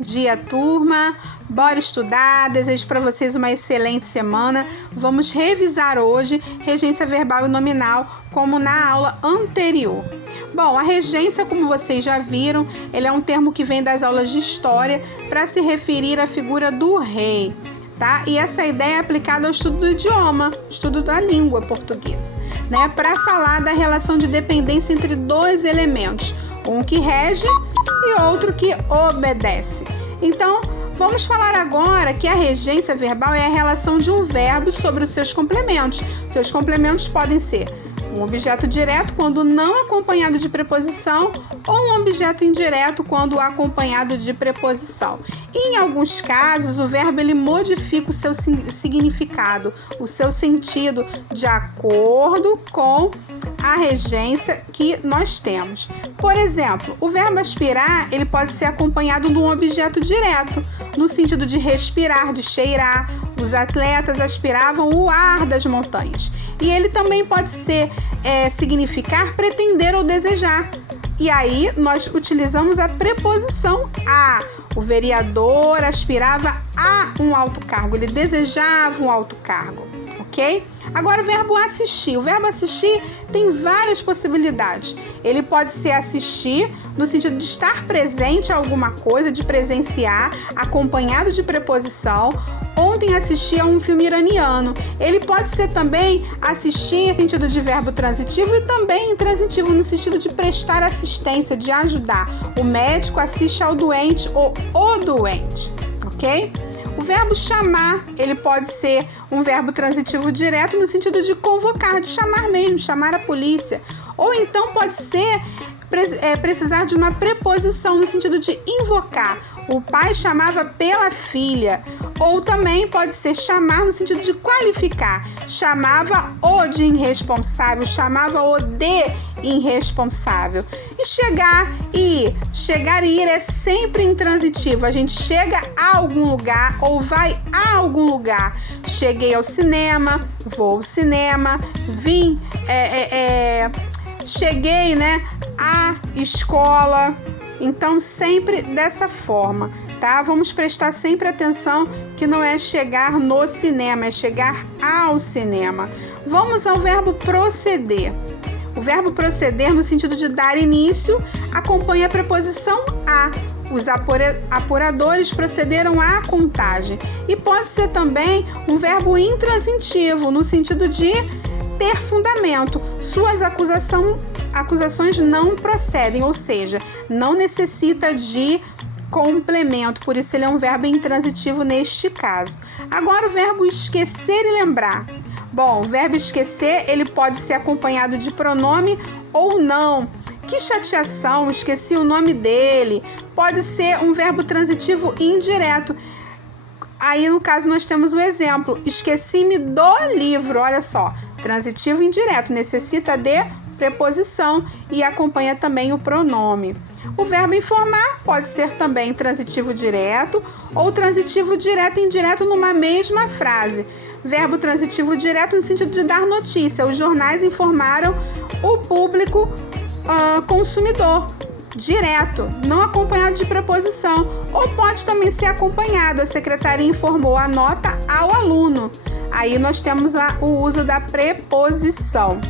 Dia, turma, bora estudar, desejo para vocês uma excelente semana. Vamos revisar hoje regência verbal e nominal, como na aula anterior. Bom, a regência, como vocês já viram, ele é um termo que vem das aulas de história para se referir à figura do rei, tá? E essa ideia é aplicada ao estudo do idioma, estudo da língua portuguesa, né? Para falar da relação de dependência entre dois elementos, um que rege e outro que obedece. Então, vamos falar agora que a regência verbal é a relação de um verbo sobre os seus complementos. Seus complementos podem ser um objeto direto quando não acompanhado de preposição ou um objeto indireto quando acompanhado de preposição. Em alguns casos, o verbo ele modifica o seu significado, o seu sentido, de acordo com a regência que nós temos. Por exemplo, o verbo aspirar, ele pode ser acompanhado de um objeto direto, no sentido de respirar, de cheirar. Os atletas aspiravam o ar das montanhas. E ele também pode significar pretender ou desejar. E aí, nós utilizamos a preposição a. O vereador aspirava a um alto cargo, ele desejava um alto cargo, ok? Agora, o verbo assistir. O verbo assistir tem várias possibilidades. Ele pode ser assistir no sentido de estar presente a alguma coisa, de presenciar, acompanhado de preposição. Ontem assisti a um filme iraniano. Ele pode ser também assistir no sentido de verbo transitivo e também intransitivo, no sentido de prestar assistência, de ajudar. O médico assiste ao doente ou o doente, ok? O verbo chamar, ele pode ser um verbo transitivo direto no sentido de convocar, de chamar mesmo, chamar a polícia. Ou então pode ser precisar de uma preposição no sentido de invocar. O pai chamava pela filha. Ou também pode ser chamar no sentido de qualificar. Chamava-o de irresponsável, chamava-o de irresponsável. E chegar e ir. Chegar e ir é sempre intransitivo. A gente chega a algum lugar ou vai a algum lugar. Cheguei ao cinema, vou ao cinema, vim, cheguei, à escola. Então, sempre dessa forma, tá? Vamos prestar sempre atenção que não é chegar no cinema, é chegar ao cinema. Vamos ao verbo proceder. O verbo proceder, no sentido de dar início, acompanha a preposição a. Os apuradores procederam à contagem. E pode ser também um verbo intransitivo, no sentido de ter fundamento. Suas acusações não procedem, ou seja, não necessita de complemento, por isso ele é um verbo intransitivo neste caso. Agora o verbo esquecer e lembrar. Bom, o verbo esquecer, ele pode ser acompanhado de pronome ou não. Que chateação, esqueci o nome dele. Pode ser um verbo transitivo indireto. Aí, no caso, nós temos o exemplo. Esqueci-me do livro, olha só. Transitivo indireto, necessita de preposição e acompanha também o pronome. O verbo informar pode ser também transitivo direto ou transitivo direto e indireto numa mesma frase. Verbo transitivo direto no sentido de dar notícia. Os jornais informaram o público consumidor. Direto, não acompanhado de preposição. Ou pode também ser acompanhado. A secretaria informou a nota ao aluno. Aí nós temos o uso da preposição.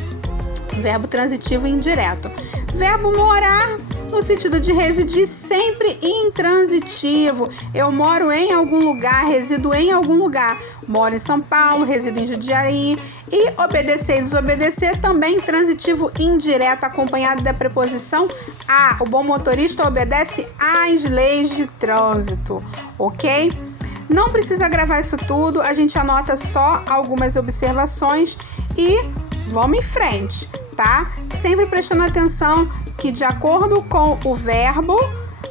Verbo transitivo indireto. Verbo morar, no sentido de residir, sempre intransitivo. Eu moro em algum lugar, resido em algum lugar. Moro em São Paulo, resido em Jundiaí. E obedecer e desobedecer, também transitivo indireto, acompanhado da preposição a. O bom motorista obedece às leis de trânsito, ok? Não precisa gravar isso tudo, a gente anota só algumas observações e vamos em frente, tá? Sempre prestando atenção que, de acordo com o verbo,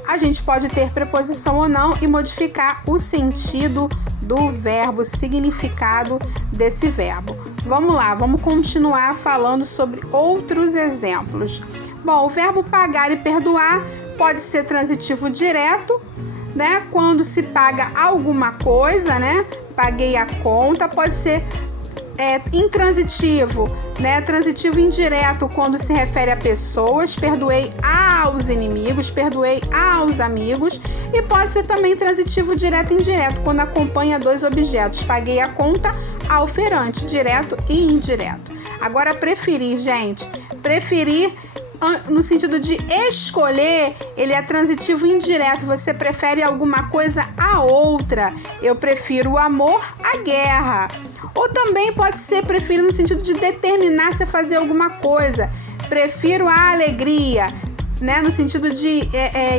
a gente pode ter preposição ou não e modificar o sentido do verbo, o significado desse verbo. Vamos lá, vamos continuar falando sobre outros exemplos. Bom, o verbo pagar e perdoar pode ser transitivo direto, quando se paga alguma coisa, paguei a conta, pode ser intransitivo, né? Transitivo indireto quando se refere a pessoas, perdoei aos inimigos, perdoei aos amigos, e pode ser também transitivo direto e indireto quando acompanha dois objetos, paguei a conta ao feirante, direto e indireto. Agora preferir, gente, preferir no sentido de escolher, ele é transitivo indireto, você prefere alguma coisa a outra. Eu prefiro o amor à guerra. Ou também pode ser prefiro no sentido de determinar-se a fazer alguma coisa. Prefiro a alegria, né? No sentido de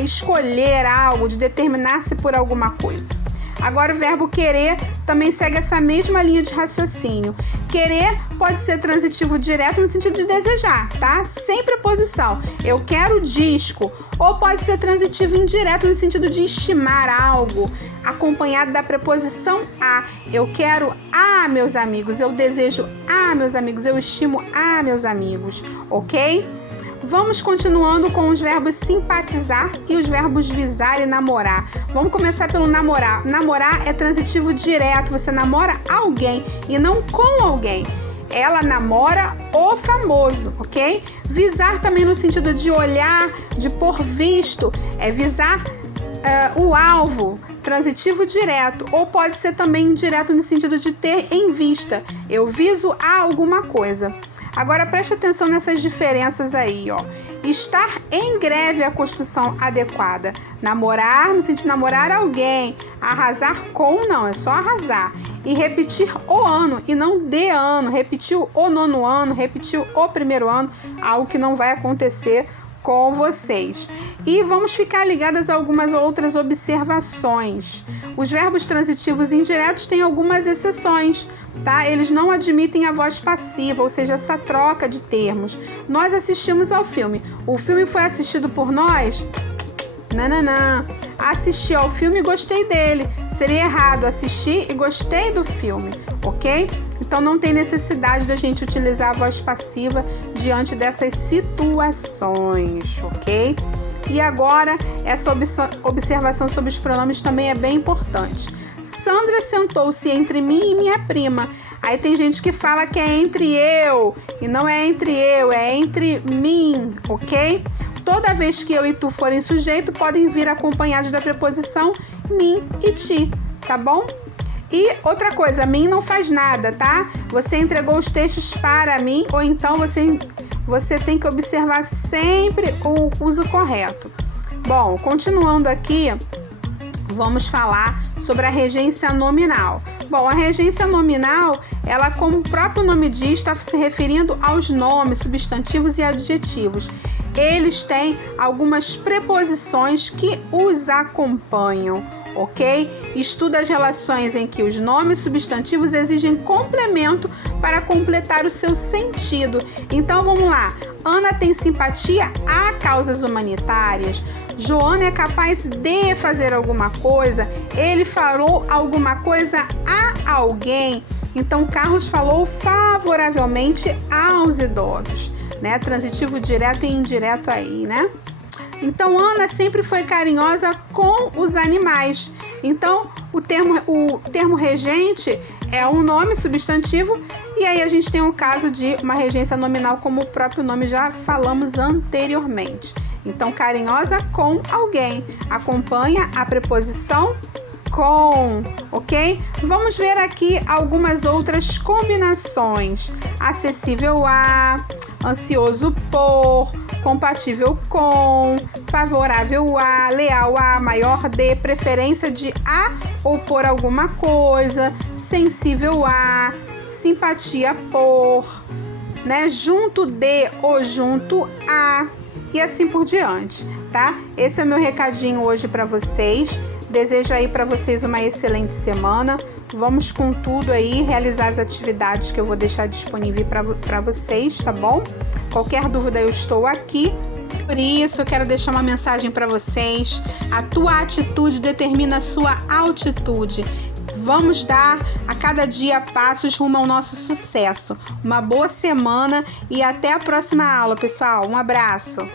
escolher algo, de determinar-se por alguma coisa. Agora o verbo querer também segue essa mesma linha de raciocínio. Querer pode ser transitivo direto no sentido de desejar, tá? Sem preposição. Eu quero disco. Ou pode ser transitivo indireto no sentido de estimar algo, acompanhado da preposição a. Eu quero a meus amigos, eu desejo a meus amigos, eu estimo a meus amigos, ok? Vamos continuando com os verbos simpatizar e os verbos visar e namorar. Vamos começar pelo namorar. Namorar é transitivo direto, você namora alguém e não com alguém. Ela namora o famoso, ok? Visar também no sentido de olhar, de pôr visto, é visar o alvo, transitivo direto, ou pode ser também indireto no sentido de ter em vista. Eu viso a alguma coisa. Agora preste atenção nessas diferenças aí, ó. Estar em greve é a construção adequada. Namorar, no sentido de namorar alguém. Arrasar com, não, é só arrasar. E repetir o ano e não de ano. Repetiu o nono ano, repetiu o primeiro ano, algo que não vai acontecer com vocês. E vamos ficar ligadas a algumas outras observações. Os verbos transitivos indiretos têm algumas exceções, tá? Eles não admitem a voz passiva, ou seja, essa troca de termos. Nós assistimos ao filme. O filme foi assistido por nós? Não. Assisti ao filme e gostei dele. Seria errado assistir e gostei do filme, ok? Então não tem necessidade da gente utilizar a voz passiva diante dessas situações, ok? E agora, essa observação sobre os pronomes também é bem importante. Sandra sentou-se entre mim e minha prima. Aí tem gente que fala que é entre eu, e não é entre eu, é entre mim, ok? Toda vez que eu e tu forem sujeito, podem vir acompanhados da preposição mim e ti, tá bom? E outra coisa, mim não faz nada, tá? Você entregou os textos para mim, ou então você tem que observar sempre o uso correto. Bom, continuando aqui, vamos falar sobre a regência nominal. Bom, a regência nominal, ela, como o próprio nome diz, está se referindo aos nomes, substantivos e adjetivos. Eles têm algumas preposições que os acompanham, ok? Estuda as relações em que os nomes substantivos exigem complemento para completar o seu sentido. Então, vamos lá. Ana tem simpatia a causas humanitárias. Joana é capaz de fazer alguma coisa. Ele falou alguma coisa a alguém. Então, Carlos falou favoravelmente aos idosos, né? Transitivo direto e indireto aí, né? Então, Ana sempre foi carinhosa com os animais. Então, o termo regente é um nome substantivo, e aí a gente tem o caso de uma regência nominal, como o próprio nome já falamos anteriormente. Então, carinhosa com alguém. Acompanha a preposição com, ok? Vamos ver aqui algumas outras combinações. Acessível a, ansioso por, compatível com, favorável a, leal a, maior de, preferência de a ou por alguma coisa, sensível a, simpatia por, né? Junto de ou junto a, e assim por diante, tá? Esse é o meu recadinho hoje para vocês. Desejo aí para vocês uma excelente semana. Vamos com tudo aí, realizar as atividades que eu vou deixar disponível para vocês, tá bom? Qualquer dúvida eu estou aqui. Por isso, eu quero deixar uma mensagem para vocês. A tua atitude determina a sua altitude. Vamos dar a cada dia passos rumo ao nosso sucesso. Uma boa semana e até a próxima aula, pessoal. Um abraço.